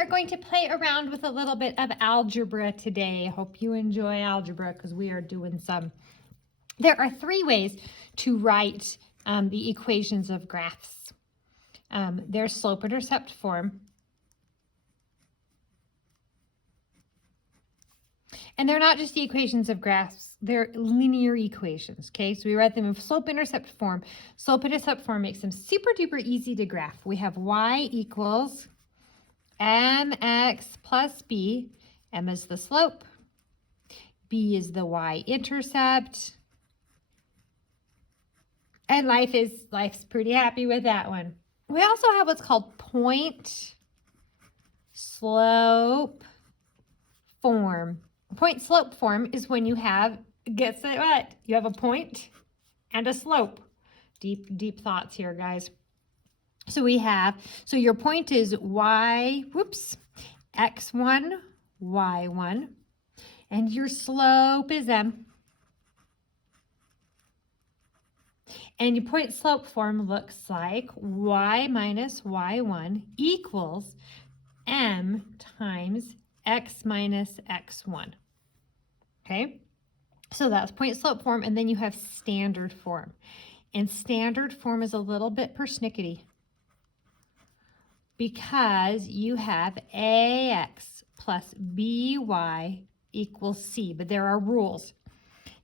are going to play around with a little bit of algebra today. I hope you enjoy algebra because we are doing some. There are three ways to write the equations of graphs. There's slope-intercept form. And they're not just the equations of graphs, they're linear equations, okay? So we write them in slope-intercept form. Slope-intercept form makes them super duper easy to graph. We have y equals mx plus b. M is the slope. B is the y-intercept. And life's pretty happy with that one. We also have what's called point slope form. Point slope form is when you have, guess what? You have a point and a slope. Deep thoughts here, guys. So so your point is x1, y1, and your slope is m. And your point slope form looks like y minus y1 equals m times x minus x1. Okay, so that's point slope form, and then you have standard form. And standard form is a little bit persnickety because you have ax plus by equals c, but there are rules.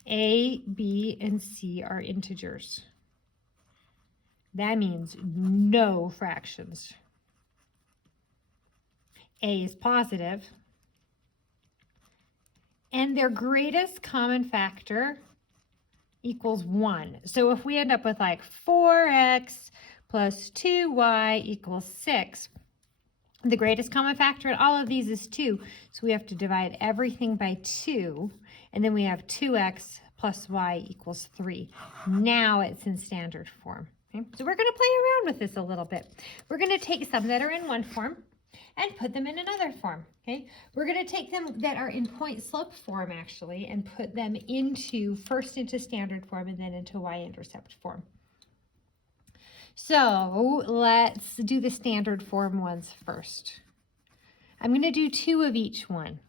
A, b, and c are integers. That means no fractions. A is positive. And their greatest common factor equals 1. So if we end up with like 4x plus 2y equals 6, the greatest common factor in all of these is 2. So we have to divide everything by 2. And then we have 2x plus y equals 3. Now it's in standard form. Okay? So we're going to play around with this a little bit. We're going to take some that are in one form and put them in another form, okay? We're going to take them that are in point slope form, actually, and put them first into standard form and then into y-intercept form. So let's do the standard form ones first. I'm going to do 2 of each one.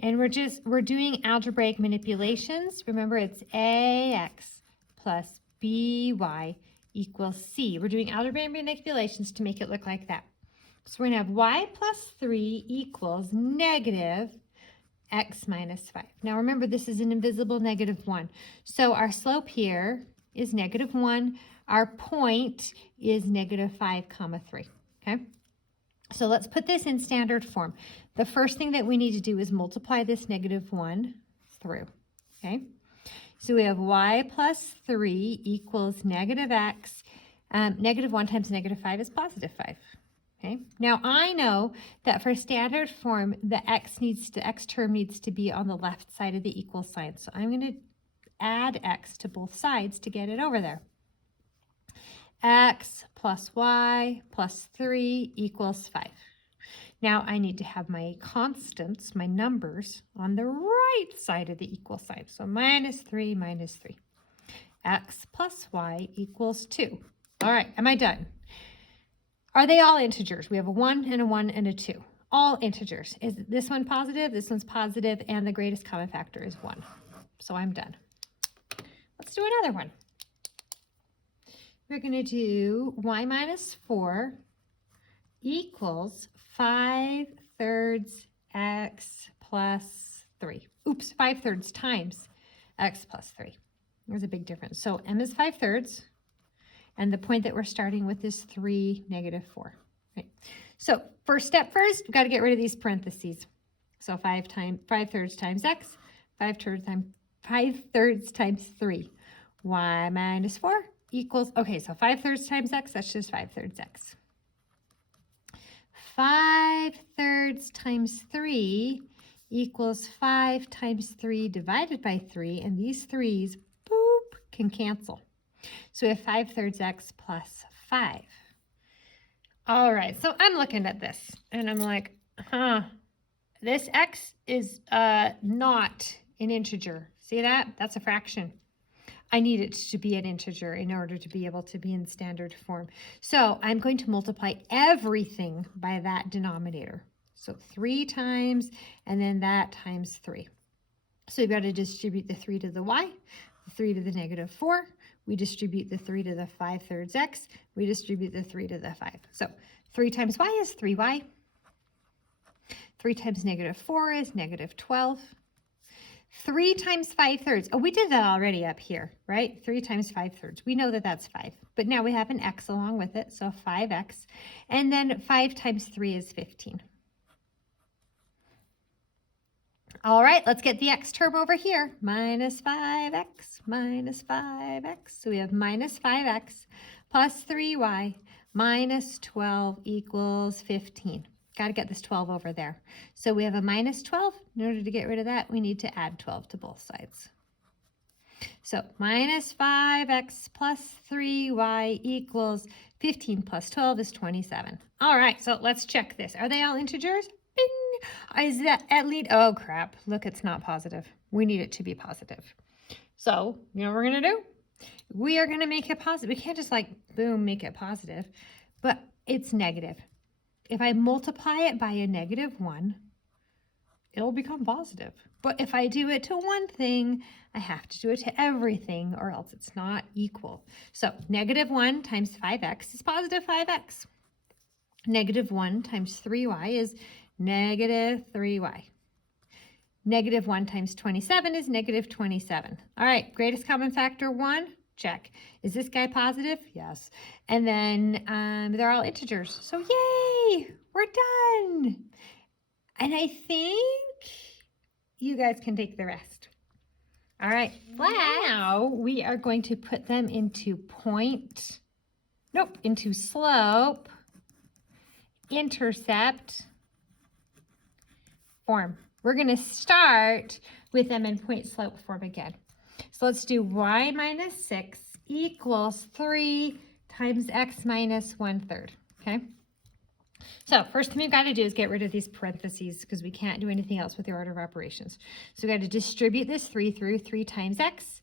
And we're doing algebraic manipulations. Remember, it's ax plus by equals c. We're doing algebraic manipulations to make it look like that. So we're going to have y plus 3 equals negative x minus 5. Now remember, this is an invisible -1. So our slope here is -1. Our point is -5, 3. Okay? So let's put this in standard form. The first thing that we need to do is multiply this -1 through. Okay? So we have y plus 3 equals negative x. -1 times -5 is positive 5. Okay. Now I know that for standard form, the x term needs to be on the left side of the equal sign. So I'm going to add x to both sides to get it over there. X plus y plus 3 equals 5. Now I need to have my constants, my numbers, on the right side of the equal sign. So -3 minus 3. X plus y equals 2. All right, am I done? Are they all integers? We have a 1 and a 1 and a 2. All integers. Is this one positive? This one's positive, and the greatest common factor is 1. So I'm done. Let's do another one. We're going to do y minus 4 equals 5/3 x plus 3. Oops, 5/3 times x plus 3. There's a big difference. So m is 5/3. And the point that we're starting with is 3, -4. Right. So first step first, we've got to get rid of these parentheses. So 5/3 times x, 5/3 times 3. Y minus 4 equals, okay, so 5/3 times x, that's just 5/3 x. 5/3 times 3 equals 5 times 3 divided by 3, and these 3's, boop, can cancel. So we have 5/3 x plus 5. All right, so I'm looking at this, and I'm like, this x is not an integer. See that? That's a fraction. I need it to be an integer in order to be able to be in standard form. So I'm going to multiply everything by that denominator. So 3 times, and then that times 3. So we've got to distribute the 3 to the y, the 3 to the negative 4. We distribute the 3 to the 5/3 x. We distribute the 3 to the 5. So 3 times y is 3y. 3 times negative 4 is negative 12. 3 times 5/3. Oh, we did that already up here, right? 3 times 5/3. We know that that's 5. But now we have an x along with it, so 5x. And then 5 times 3 is 15. All right, let's get the x term over here. Minus 5x minus 5x. So we have minus 5x plus 3y minus 12 equals 15. Got to get this 12 over there. So we have a minus 12. In order to get rid of that, we need to add 12 to both sides. So minus 5x plus 3y equals 15 plus 12 is 27. All right, so let's check this. Are they all integers? Bing! Is that at least, oh crap, look, it's not positive. We need it to be positive. So, you know what we're going to do? We are going to make it positive. We can't just like, boom, make it positive, but it's negative. If I multiply it by a -1, it'll become positive. But if I do it to one thing, I have to do it to everything or else it's not equal. So -1 times 5x is positive 5x. -1 times 3y is negative 3y. -1 times 27 is negative 27. All right, greatest common factor 1, check. Is this guy positive? Yes. And then they're all integers. So yay, we're done. And I think you guys can take the rest. All right, now we are going to put them into into slope, intercept form. We're going to start with them in point slope form again. So let's do y minus 6 equals 3 times x minus 1/3, okay? So first thing we've got to do is get rid of these parentheses because we can't do anything else with the order of operations. So we've got to distribute this 3 through 3 times x,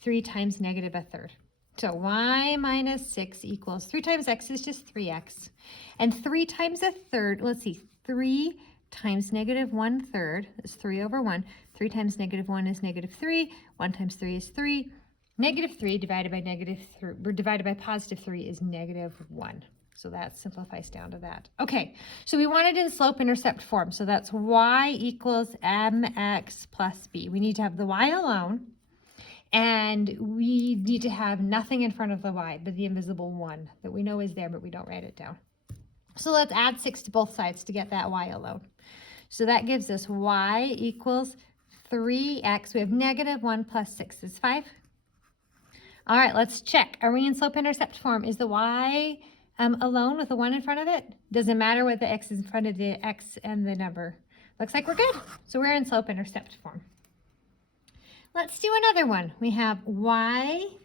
3 times negative 1/3. So y minus 6 equals 3 times x is just 3x. And 3 times 1/3, let's see, 3 times negative 1/3 is 3 over 1. 3 times -1 is -3. 1 times 3 is 3. -3 divided by positive 3 is -1. So that simplifies down to that. Okay, so we want it in slope-intercept form. So that's y equals mx plus b. We need to have the y alone. And we need to have nothing in front of the y, but the invisible 1 that we know is there, but we don't write it down. So let's add 6 to both sides to get that y alone. So that gives us y equals 3x. We have -1 plus 6 is 5. All right, let's check. Are we in slope-intercept form? Is the y alone with a 1 in front of it? Doesn't matter what the x is in front of the x and the number. Looks like we're good. So we're in slope-intercept form. Let's do another one. We have y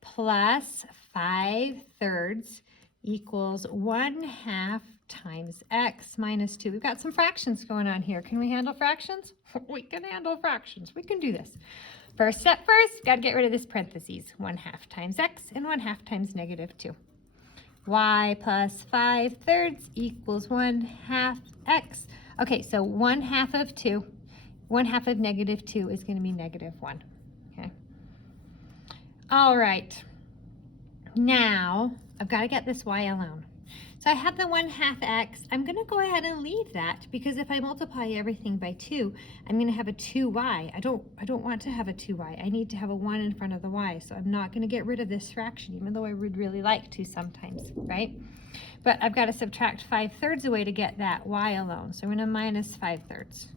plus 5/3 equals 1/2 times x minus 2. We've got some fractions going on here. Can we handle fractions? We can handle fractions. We can do this. First step first, got to get rid of this parentheses. 1/2 times x and 1/2 times -2. Y plus 5/3 equals 1/2 x. Okay, so 1/2 of 2. 1/2 of -2 is going to be -1. Okay. All right. Now, I've got to get this y alone. So I have the 1/2 x. I'm going to go ahead and leave that because if I multiply everything by 2, I'm going to have a 2y. I don't want to have a 2y. I need to have a 1 in front of the y. So I'm not going to get rid of this fraction, even though I would really like to sometimes, right? But I've got to subtract 5/3 away to get that y alone. So I'm going to minus 5/3.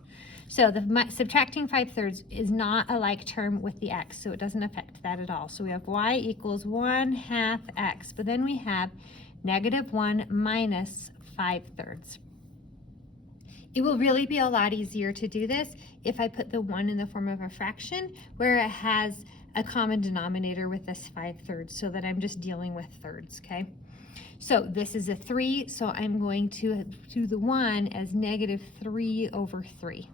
So subtracting 5/3 is not a like term with the x, so it doesn't affect that at all. So we have y equals 1/2 x, but then we have -1 minus 5/3. It will really be a lot easier to do this if I put the 1 in the form of a fraction where it has a common denominator with this 5/3 so that I'm just dealing with thirds, okay? So this is a 3, so I'm going to do the 1 as -3/3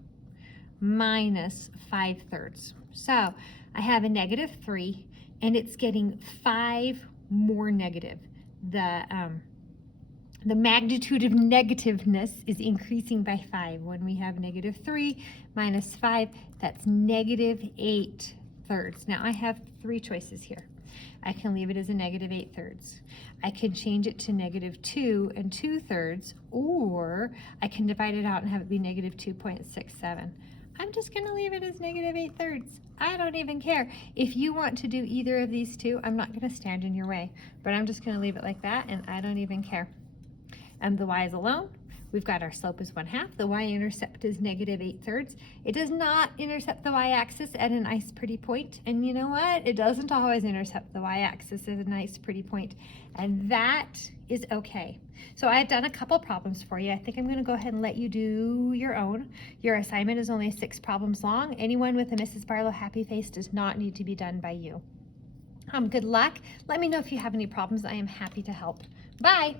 minus 5/3. So I have a negative 3, and it's getting 5 more negative. The magnitude of negativeness is increasing by 5. When we have negative 3 minus 5, that's negative 8/3. Now I have 3 choices here. I can leave it as a negative 8/3. I can change it to negative 2 2/3, or I can divide it out and have it be negative 2.67. I'm just going to leave it as negative 8/3. I don't even care. If you want to do either of these two, I'm not going to stand in your way, but I'm just going to leave it like that, and I don't even care. The y is alone. We've got our slope is 1/2. The y-intercept is negative 8/3. It does not intercept the y-axis at a nice pretty point. And you know what? It doesn't always intercept the y-axis at a nice pretty point. And that is okay. So I've done a couple problems for you. I think I'm going to go ahead and let you do your own. Your assignment is only 6 problems long. Anyone with a Mrs. Barlow happy face does not need to be done by you. Good luck. Let me know if you have any problems. I am happy to help. Bye.